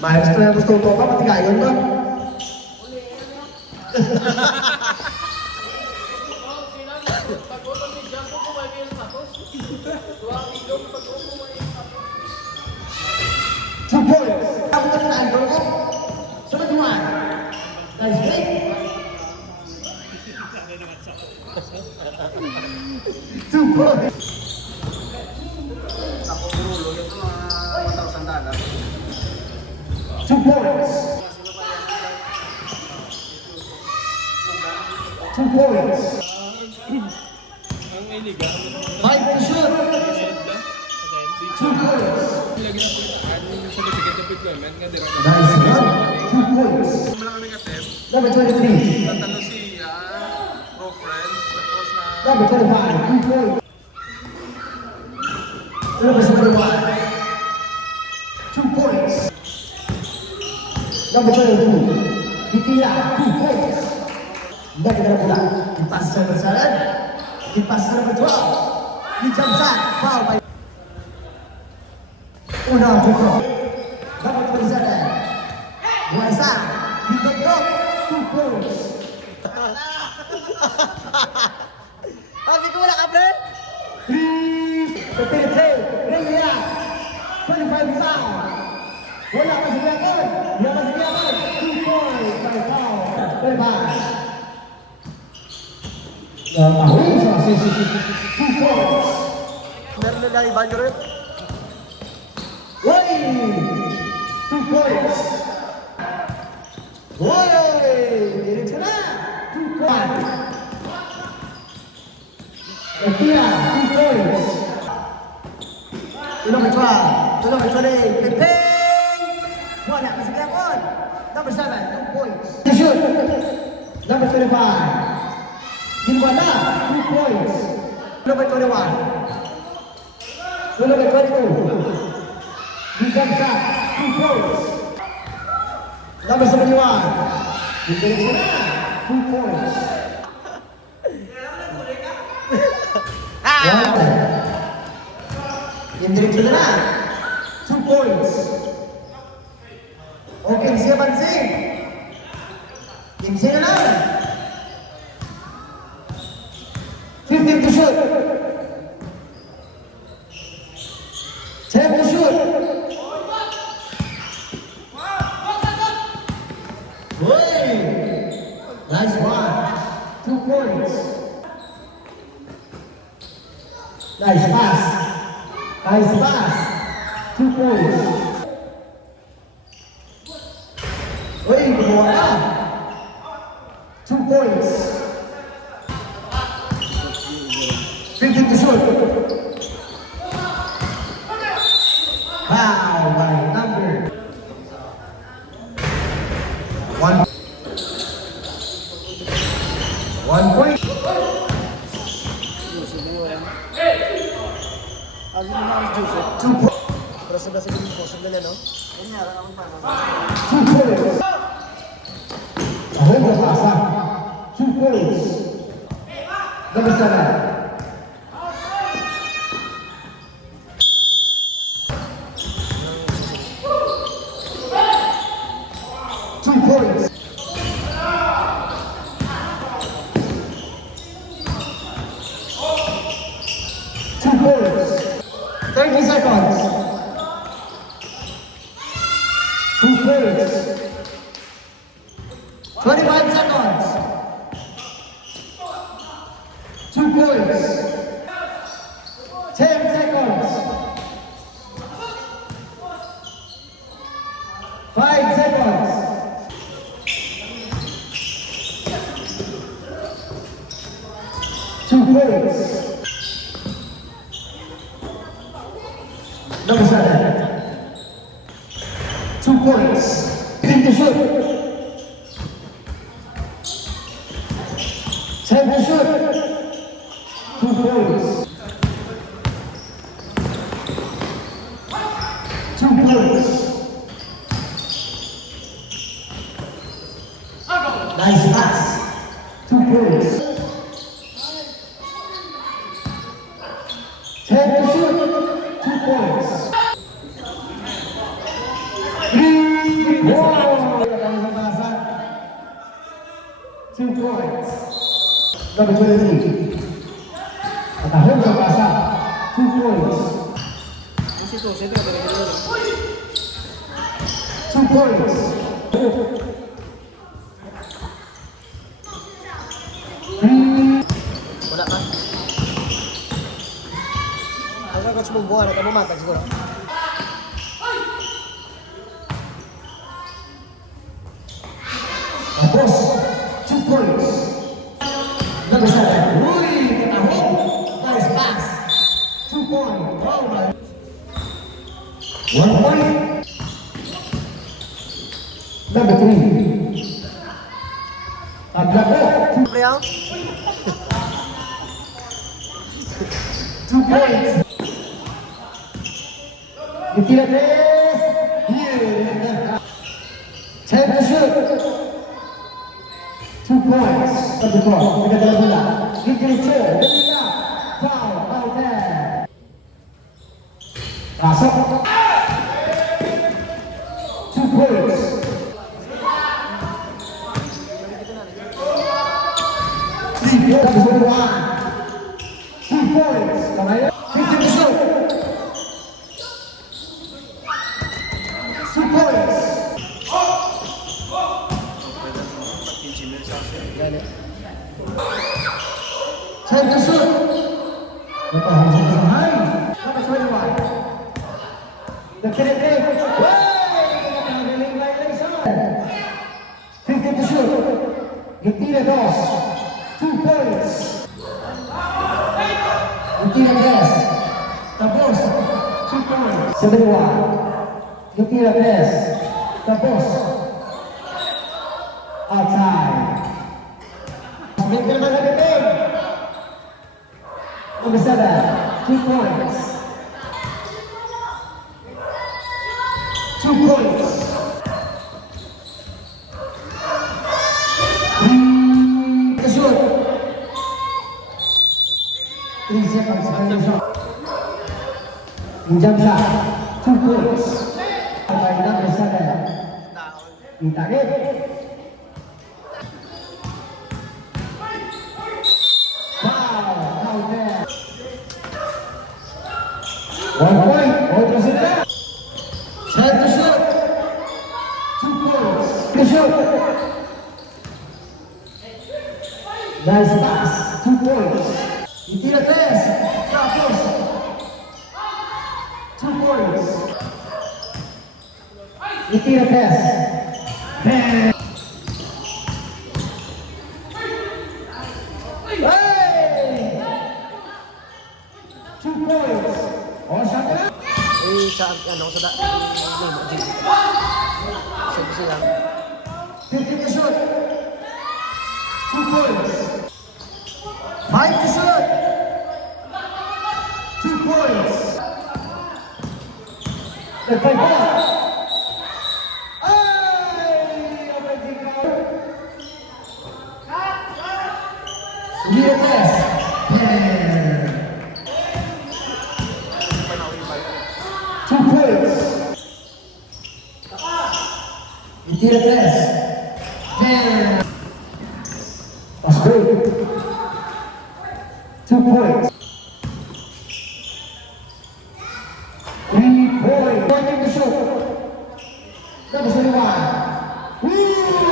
Maestro na gusto ko pa, matigayon ba? Two points. Ako na ng angle ko. Sunod one. Nice break. Two points. Ako gurulo, ito mga 1,000 dala. 2 points. 2 points. 5 to shoot. 2 points. Nice one. 2 points. Number 23. Tatalo si Pro Friends, tapos na Number 25. 2 points. Number 71. 2 points. Number 22. Ditila. 2 points. Number 11. Dipas sa bersalan. Dipas sa number 12. Dijamsan. Foul by Unang Jukro. Number 27. Buasa. Ditutup. 2 points. Sabi ko wala ka, pre? 3. Relia. 25 foul. Wala pa si Yakon. Wala pa si Yakon. 2 points by foul. Bebas. Mahuli sa sisi. 2 points. Meron na iba nyo rin. Uy! 2 points. Uy! Diretso na. 2 points. Etia, 2 points. Tulong ito. Tulong ito rin. Pepeng! Wala ka si Yakon. Number 7, 2 points. Shoot. Number 25. Gilwala, 2 points. Number 21. Number 22. Dijamsa, 2 points. Number 71. Diretso na, 2 points. Diretso na, 2 points. Okay, siya Bansing. Kimsing na lang. 15 to shoot. 10 to shoot. Hey! Nice one. 2 points. Nice pass. Nice pass. 2 points. Uy, gumawa ka. 2 points. 15 to shoot. Foul by number 1. 1 point. Sabi mo na ang juice. 2 points. Pero sa basa yung puso nila, no? 2 points. Ahon na pasa. 2 points. Number 7. Points. 2 points. 30 seconds. 2 points. 25 seconds. 2 points. 10 seconds. 5 seconds. 2 points. Number 7. 2 points. 10 to shoot. 10 to shoot. 2 points. 2 points. Nice pass. 2 points. 10 to shoot. 2 points. 3. Wow! Two points. Number 23. At ahon sa basa. 2 points. Yung si Jose, ito ka ganyan. 2 points. Wala ka. Hanggang ka sumungbuhan at amumatag siguro. Tapos, 2 points. Number 7. Uy! Ahon! Nice pass. 2 points. Oh my. 1 point. Number 3. Ablako. Pre, ah? 2 points. You tira 3. Here. 10 to shoot. 2 points. Number 4. Nagdala bola. Give it 2. Bigyan na. Foul. Out there. Pasok. 2 points. Number 1. 2 points. Kamay. 50 to shoot. 2 points. Gani. 10 to shoot. Napahusap sa high. Number 21. The Philippines. Nakagaling violation. 50 to shoot. Gitira 2. 2 points. Gitira 3. Tapos. 2 points. 71. Gitira 3. Tapos. Outside. Make it naman na big. Number 7, 2 points. 2 points. To shoot. 3 seconds. Final shot. Yung jump shot. 2 points. By number 7. Itagit. Wow, out there. 1 point. All president. Set to shoot. 2 points. To shoot. Nice pass. 2 points. Itira 3. Tapos. 2 points. Itira 3. Hey! 2 points. O, siya ka na. Eh, sa ano, sa da... Sa gusto lang. 50 to shoot. 2 points. 5 to shoot. 2 points. Nagpay pa. Ay! Hindi na test. 2 points. Hindi na test. 10. That's good. 2 points. 3 points. One to shoot. Number 21. Woo!